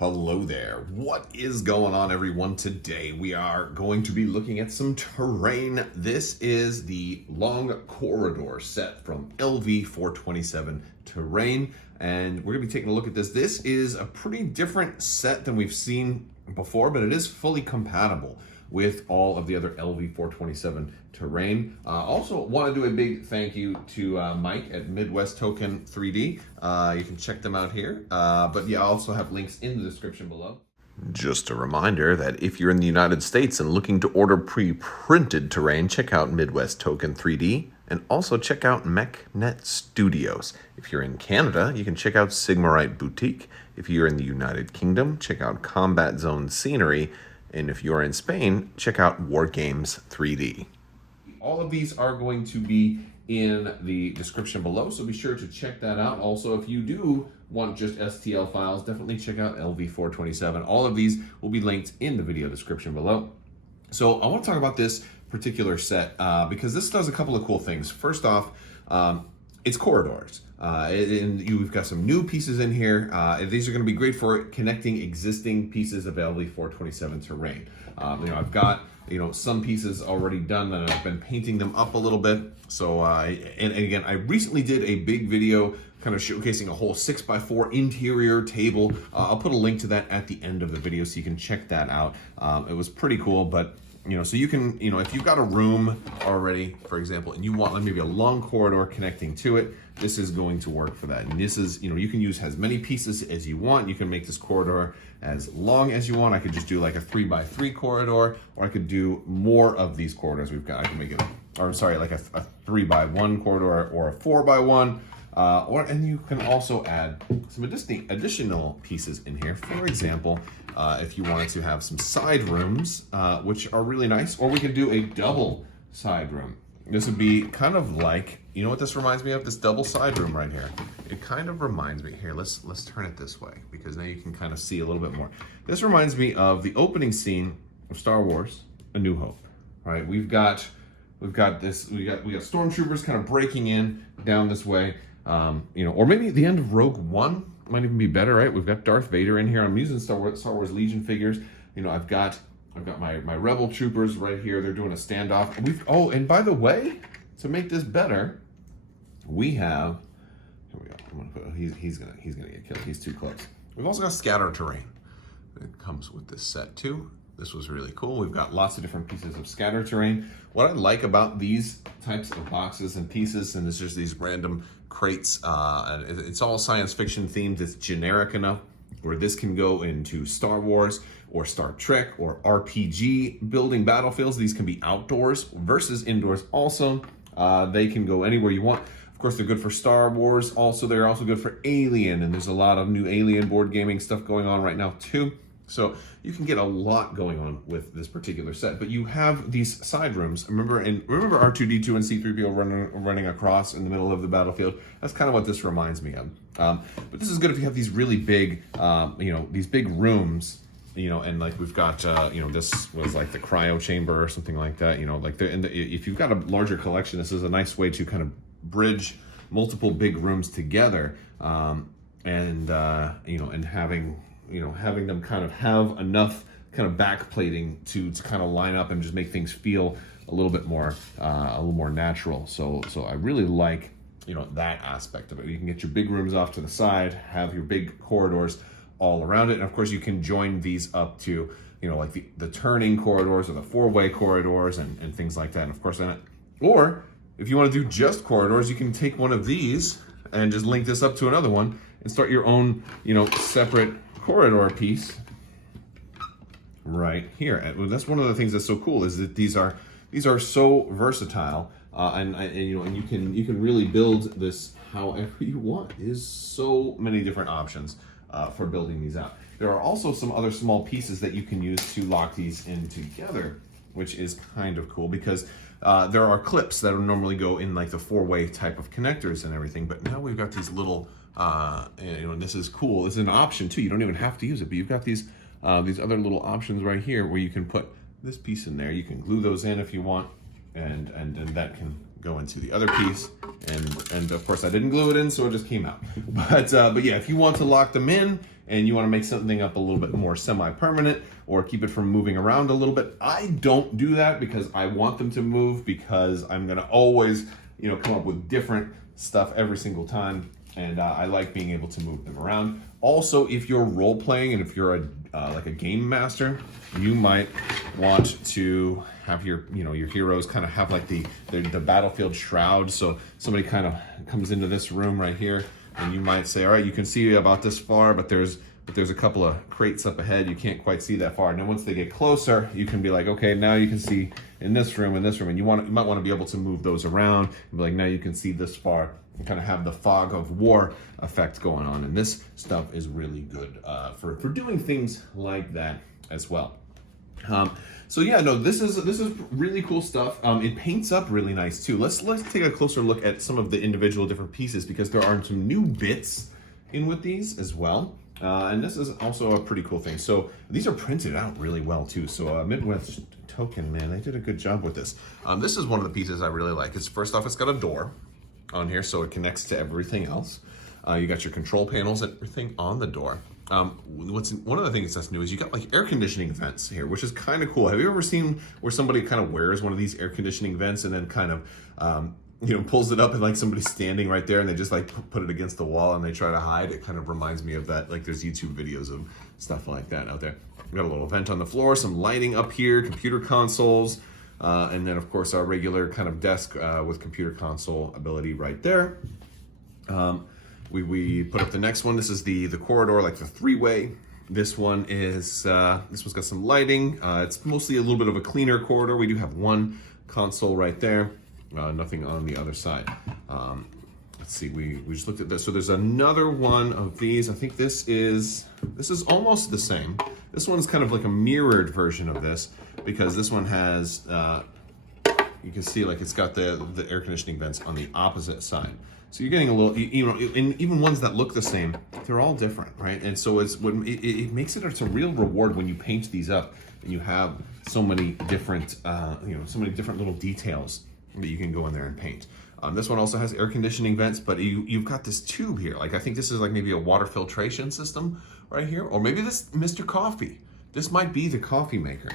Hello there. What is going on, everyone? Today we are going to be looking at some terrain. This is the long corridor set from LV-427 terrain, and we're going to be taking a look at this. This is a pretty different set than we've seen before, but it is fully compatible with all of the other LV-427 terrain. Also want to do a big thank you to Mike at Midwest Token 3D. You can check them out here. But yeah, I also have links in the description below. Just a reminder that if you're in the United States and looking to order pre-printed terrain, check out Midwest Token 3D and also check out MechNet Studios. If you're in Canada, you can check out Sigmarite Boutique. If you're in the United Kingdom, check out Combat Zone Scenery. And if you're in Spain, check out War Games 3D. All of these are going to be in the description below, so be sure to check that out. Also, if you do want just STL files, definitely check out LV-427. All of these will be linked in the video description below. So I want to talk about this particular set because this does a couple of cool things. First off, it's corridors. And you've got some new pieces in here. These are going to be great for connecting existing pieces of LV-427 terrain. I've got some pieces already done that I've been painting them up a little bit. So and again, I recently did a big video kind of showcasing a whole 6x4 interior table. I'll put a link to that at the end of the video so you can check that out. It was pretty cool, but so you can, if you've got a room already, for example, and you want maybe a long corridor connecting to it, this is going to work for that. And this is, you can use as many pieces as you want. You can make this corridor as long as you want. I could just do like a 3x3 corridor, or I could do more of these corridors we've got. I can make it, or sorry, like a 3x1 corridor or a 4x1. And you can also add some additional pieces in here. For example, if you wanted to have some side rooms, which are really nice, or we could do a double side room. This would be kind of like, you know what this reminds me of? This double side room right here. It kind of reminds me, here, let's turn it this way, because now you can kind of see a little bit more. This reminds me of the opening scene of Star Wars: A New Hope. All right, we've got stormtroopers kind of breaking in down this way. Or maybe the end of Rogue One might even be better, right? We've got Darth Vader in here. I'm using Star Wars Legion figures. I've got my Rebel troopers right here. They're doing a standoff. And by the way, to make this better, we have, here we go. I'm gonna put, he's gonna get killed. He's too close. We've also got scatter terrain. It comes with this set too. This was really cool. We've got lots of different pieces of scatter terrain. What I like about these types of boxes and pieces, and it's just these random crates, and it's all science fiction themed. It's generic enough where this can go into Star Wars or Star Trek or RPG building battlefields. These can be outdoors versus indoors also. They can go anywhere you want. Of course, they're good for Star Wars. Also, they're also good for Alien, and there's a lot of new Alien board gaming stuff going on right now too. So you can get a lot going on with this particular set, but you have these side rooms. Remember R2-D2 and C-3PO running across in the middle of the battlefield? That's kind of what this reminds me of. But this is good if you have these really big, these big rooms, and like we've got, this was like the cryo chamber or something like that. If you've got a larger collection, this is a nice way to kind of bridge multiple big rooms together, and having them kind of have enough kind of backplating to kind of line up and just make things feel a little bit more natural. So I really like, that aspect of it. You can get your big rooms off to the side, have your big corridors all around it. And of course you can join these up to, like the turning corridors or the four-way corridors and things like that. And of course, or if you want to do just corridors, you can take one of these and just link this up to another one and start your own, separate corridor piece right here. And that's one of the things that's so cool, is that these are so versatile, and you can really build this however you want. There's so many different options for building these out. There are also some other small pieces that you can use to lock these in together, which is kind of cool, because there are clips that would normally go in like the four-way type of connectors and everything, but now we've got these little and this is cool. This is an option too. You don't even have to use it, but you've got these other little options right here where you can put this piece in there. You can glue those in if you want, and that can go into the other piece. And of course I didn't glue it in, so it just came out. But yeah, if you want to lock them in and you want to make something up a little bit more semi-permanent or keep it from moving around a little bit. I don't do that because I want them to move, because I'm going to always, come up with different stuff every single time. And I like being able to move them around. Also, if you're role playing and if you're like a game master, you might want to have your heroes kind of have like the battlefield shroud. So somebody kind of comes into this room right here, and you might say, all right, you can see about this far, but there's a couple of crates up ahead. You can't quite see that far. And then once they get closer, you can be like, okay, now you can see in this room, and you might want to be able to move those around and be like, now you can see this far, and kind of have the fog of war effect going on. And this stuff is really good for doing things like that as well. So yeah, no, this is really cool stuff. It paints up really nice too. Let's take a closer look at some of the individual different pieces, because there are some new bits in with these as well. And this is also a pretty cool thing. So these are printed out really well too. So Midwest Token, man, they did a good job with this. This is one of the pieces I really like. First off, it's got a door on here, so it connects to everything else. You got your control panels and everything on the door. One of the things that's new is you got like air conditioning vents here, which is kind of cool. Have you ever seen where somebody kind of wears one of these air conditioning vents and then kind of pulls it up, and like somebody's standing right there and they just like put it against the wall and they try to hide? It kind of reminds me of that. Like there's YouTube videos of stuff like that out there. We got a little vent on the floor, some lighting up here, computer consoles, and then of course our regular kind of desk with computer console ability right there. We put up the next one. This is the corridor, like the three-way. This one is this one's got some lighting. It's mostly a little bit of a cleaner corridor. We do have one console right there. Nothing on the other side. Let's see. We just looked at this. So there's another one of these. I think this is almost the same. This one's kind of like a mirrored version of this, because this one has you can see like it's got the air conditioning vents on the opposite side. So you're getting a little, and even ones that look the same, they're all different, right? And so it makes it's a real reward when you paint these up and you have so many different, so many different little details that you can go in there and paint. This one also has air conditioning vents, but you've got this tube here. Like I think this is like maybe a water filtration system right here, or maybe this Mr. Coffee. This might be the coffee maker.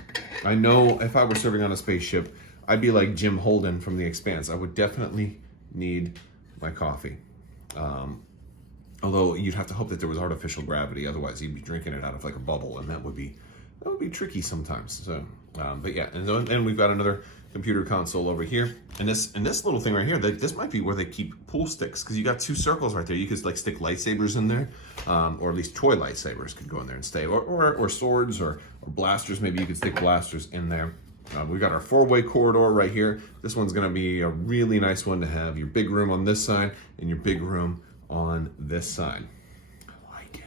I know if I were serving on a spaceship, I'd be like Jim Holden from The Expanse. I would definitely need my coffee. Although you'd have to hope that there was artificial gravity, otherwise you'd be drinking it out of like a bubble, and that would be tricky sometimes. So, but yeah, and then we've got another computer console over here, and this little thing right here, this might be where they keep pool sticks, because you got two circles right there. You could like stick lightsabers in there, or at least toy lightsabers could go in there and stay, or swords or blasters. Maybe you could stick blasters in there. We've got our four-way corridor right here. This one's going to be a really nice one to have your big room on this side and your big room on this side. I like it.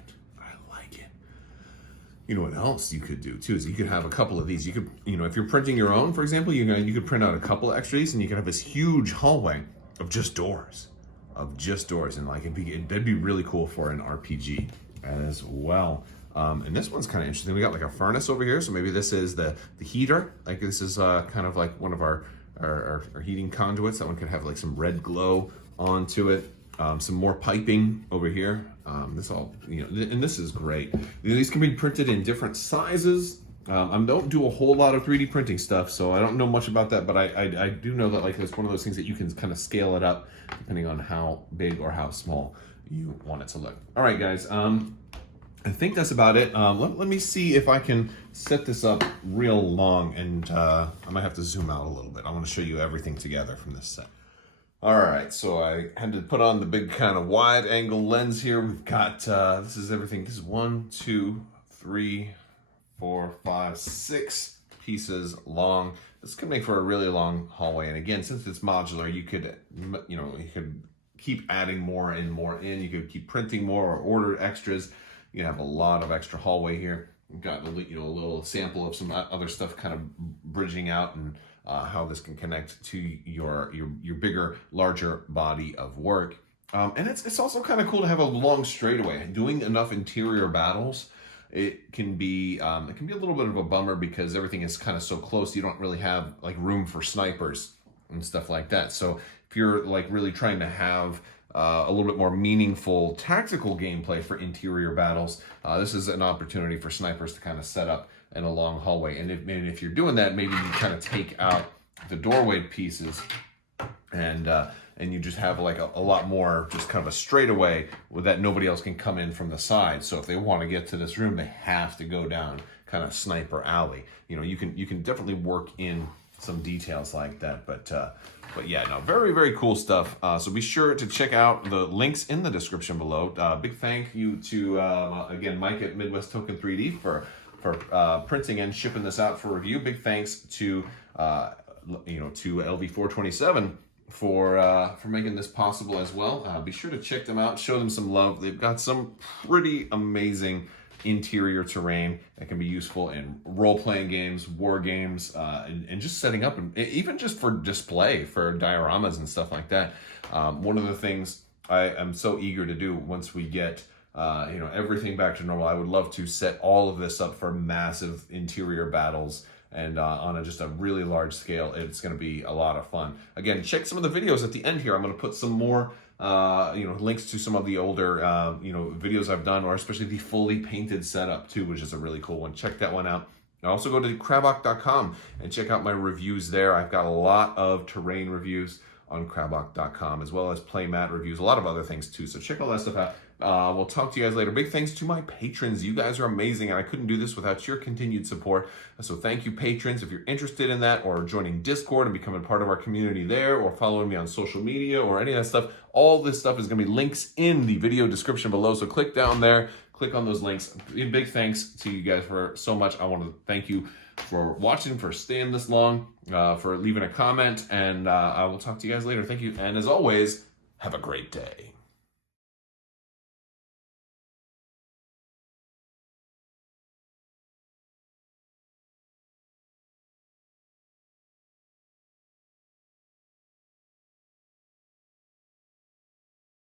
You know what else you could do too is you could have a couple of these. You could, if you're printing your own, for example, you could print out a couple of extras, and you could have this huge hallway of just doors, and like that'd be really cool for an RPG as well. And this one's kind of interesting. We got like a furnace over here, so maybe this is the heater. Like this is kind of like one of our heating conduits. That one could have like some red glow onto it. Some more piping over here. This all, and this is great. These can be printed in different sizes. I don't do a whole lot of 3D printing stuff, so I don't know much about that, but I do know that like it's one of those things that you can kind of scale it up depending on how big or how small you want it to look. All right, guys. I think that's about it. Let me see if I can set this up real long, and I might have to zoom out a little bit. I want to show you everything together from this set. All right, so I had to put on the big kind of wide angle lens here. We've got, this is everything. This is 1, 2, 3, 4, 5, 6 pieces long. This could make for a really long hallway. And again, since it's modular, you could, you could keep adding more and more in. You could keep printing more or order extras. You have a lot of extra hallway here. We've got a little sample of some other stuff kind of bridging out, and how this can connect to your bigger, larger body of work. And it's also kind of cool to have a long straightaway. Doing enough interior battles, it can be a little bit of a bummer, because everything is kind of so close. You don't really have like room for snipers and stuff like that. So if you're like really trying to have a little bit more meaningful tactical gameplay for interior battles, this is an opportunity for snipers to kind of set up in a long hallway. And if you're doing that, maybe you kind of take out the doorway pieces and you just have like a lot more just kind of a straightaway with that nobody else can come in from the side. So if they want to get to this room, they have to go down kind of sniper alley. You know, you can definitely work in some details like that, but yeah, no, very, very cool stuff. So be sure to check out the links in the description below. Big thank you to again Mike at Midwest Token 3D for printing and shipping this out for review. Big thanks to to LV-427 for making this possible as well. Be sure to check them out, show them some love. They've got some pretty amazing interior terrain that can be useful in role-playing games, war games, and just setting up, and even just for display, for dioramas and stuff like that. One of the things I am so eager to do once we get everything back to normal, I would love to set all of this up for massive interior battles, and on just a really large scale. It's going to be a lot of fun. Again, check some of the videos at the end here. I'm going to put some more links to some of the older videos I've done, or especially the fully painted setup too, which is a really cool one. Check that one out. Also go to Crabbok.com and check out my reviews there. I've got a lot of terrain reviews on Crabbok.com, as well as playmat reviews, a lot of other things too. So check all that stuff out. We'll talk to you guys later. Big thanks to my patrons. You guys are amazing, and I couldn't do this without your continued support. So thank you, patrons. If you're interested in that, or joining Discord and becoming part of our community there, or following me on social media, or any of that stuff, all this stuff is going to be links in the video description below. So click down there, click on those links. Big thanks to you guys for so much. I want to thank you for watching, for staying this long, for leaving a comment, and I will talk to you guys later. Thank you, and as always, have a great day.